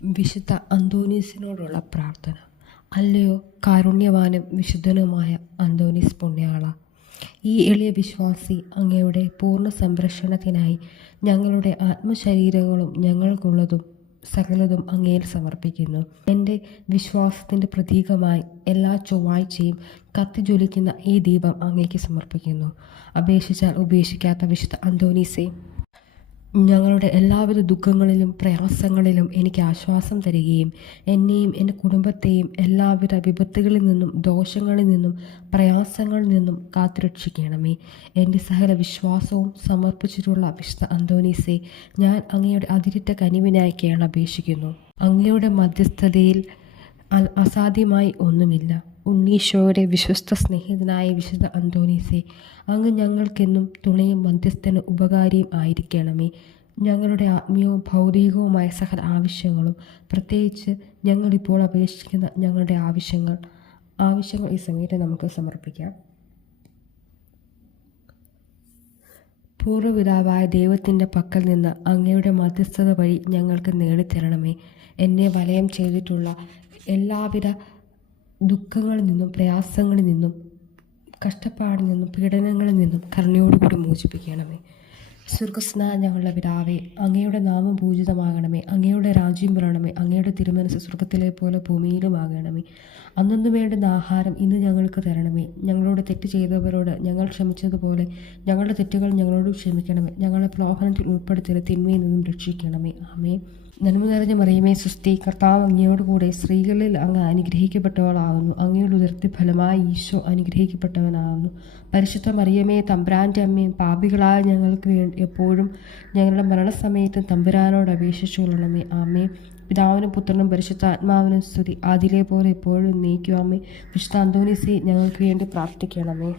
വിശുദ്ധ അന്തോനീസിനോടുള്ള പ്രാർത്ഥന. അല്ലയോ കാരുണ്യവാനും വിശുദ്ധനുമായ അന്തോനീസ് പുണ്യാള, ഈ എളിയ വിശ്വാസി അങ്ങയുടെ പൂർണ്ണ സംരക്ഷണത്തിനായി ഞങ്ങളുടെ ആത്മശരീരങ്ങളും ഞങ്ങൾക്കുള്ളതും സകലതും അങ്ങയിൽ സമർപ്പിക്കുന്നു. എൻ്റെ വിശ്വാസത്തിൻ്റെ പ്രതീകമായി എല്ലാ ചൊവ്വാഴ്ചയും കത്തിജ്വലിക്കുന്ന ഈ ദീപം അങ്ങേക്ക് സമർപ്പിക്കുന്നു. അപേക്ഷിച്ചാൽ ഉപേക്ഷിക്കാത്ത വിശുദ്ധ അന്തോനീസേ, ഞങ്ങളുടെ എല്ലാവിധ ദുഃഖങ്ങളിലും പ്രയാസങ്ങളിലും എനിക്ക് ആശ്വാസം തരികയും എന്നെയും എൻ്റെ കുടുംബത്തെയും എല്ലാവിധ വിപത്തുകളിൽ നിന്നും ദോഷങ്ങളിൽ നിന്നും പ്രയാസങ്ങളിൽ നിന്നും കാത്തുരക്ഷിക്കണമേ. എൻ്റെ സകല വിശ്വാസവും സമർപ്പിച്ചിട്ടുള്ള വിശുദ്ധ അന്തോനീസേ, ഞാൻ അങ്ങയുടെ അതിരിറ്റ കനിവിനായി കേണപേക്ഷിക്കുന്നു. അങ്ങയുടെ മധ്യസ്ഥതയിൽ അസാധ്യമായി ഒന്നുമില്ല. ഉണ്ണീശോയുടെ വിശ്വസ്ത സ്നേഹിതനായ വിശുദ്ധ അന്തോനീസേ, അങ്ങ് ഞങ്ങൾക്കെന്നും തുണയും മധ്യസ്ഥനും ഉപകാരിയും ആയിരിക്കണമേ. ഞങ്ങളുടെ ആത്മീയവും ഭൗതികവുമായ സകല ആവശ്യങ്ങളും, പ്രത്യേകിച്ച് ഞങ്ങളിപ്പോൾ അപേക്ഷിക്കുന്ന ഞങ്ങളുടെ ആവശ്യങ്ങൾ ഈ സമയത്ത് നമുക്ക് സമർപ്പിക്കാം. പൂർവ്വപിതാവായ ദൈവത്തിൻ്റെ പക്കൽ നിന്ന് അങ്ങയുടെ മധ്യസ്ഥത വഴി ഞങ്ങൾക്ക് നേടിത്തരണമേ. എന്നെ വലയം ചെയ്തിട്ടുള്ള എല്ലാവിധ ദുഃഖങ്ങളിൽ നിന്നും പ്രയാസങ്ങളിൽ നിന്നും കഷ്ടപ്പാടിൽ നിന്നും പീഡനങ്ങളിൽ നിന്നും കരുണയോടുകൂടി മോചിപ്പിക്കണമേ. സ്വർഗ്ഗസ്ഥനായ ഞങ്ങളുടെ പിതാവേ, അങ്ങയുടെ നാമം പൂജിതമാകണമേ. അങ്ങയുടെ രാജ്യം വരണമേ. അങ്ങയുടെ തിരുമനസ്സ് സ്വർഗ്ഗത്തിലെ പോലെ ഭൂമിയിലുമാകണമേ. അന്നു വേണ്ടുന്ന ആഹാരം ഇന്ന് ഞങ്ങൾക്ക് തരണമേ. ഞങ്ങളോട് തെറ്റ് ചെയ്തവരോട് ഞങ്ങൾ ക്ഷമിച്ചതുപോലെ ഞങ്ങളുടെ തെറ്റുകൾ ഞങ്ങളോട് ക്ഷമിക്കണമേ. ഞങ്ങളെ പ്രലോഭനത്തിൽ ഉൾപ്പെടുത്തരുത്, തിന്മയിൽ നിന്നും രക്ഷിക്കണമേ. ആമേൻ. നന്മ നിറഞ്ഞ മറിയമേ, സ്വസ്തി, കർത്താവ് അങ്ങയോട് കൂടെ സ്ത്രീകളിൽ അങ്ങ് അനുഗ്രഹിക്കപ്പെട്ടവളാകുന്നു. അങ്ങയുടെ ഉദരത്തിൻ ഫലമായി ഈശോ അനുഗ്രഹിക്കപ്പെട്ടവനാകുന്നു. പരിശുദ്ധ മറിയമേ, തമ്പുരാൻ്റെ അമ്മയും പാപികളായ ഞങ്ങൾക്ക് വേണ്ടി എപ്പോഴും ഞങ്ങളുടെ മരണസമയത്തും തമ്പുരാനോട് അപേക്ഷിച്ചുകൊള്ളണമേ. ആമേൻ. പിതാവിനും പുത്രനും പരിശുദ്ധാത്മാവിനും സ്തുതി, ആദിയിലെ പോലെ എപ്പോഴും നീക്കുവാമേ. വിശുദ്ധ അന്തോനീസേ, ഞങ്ങൾക്ക് വേണ്ടി പ്രാർത്ഥിക്കണമേ.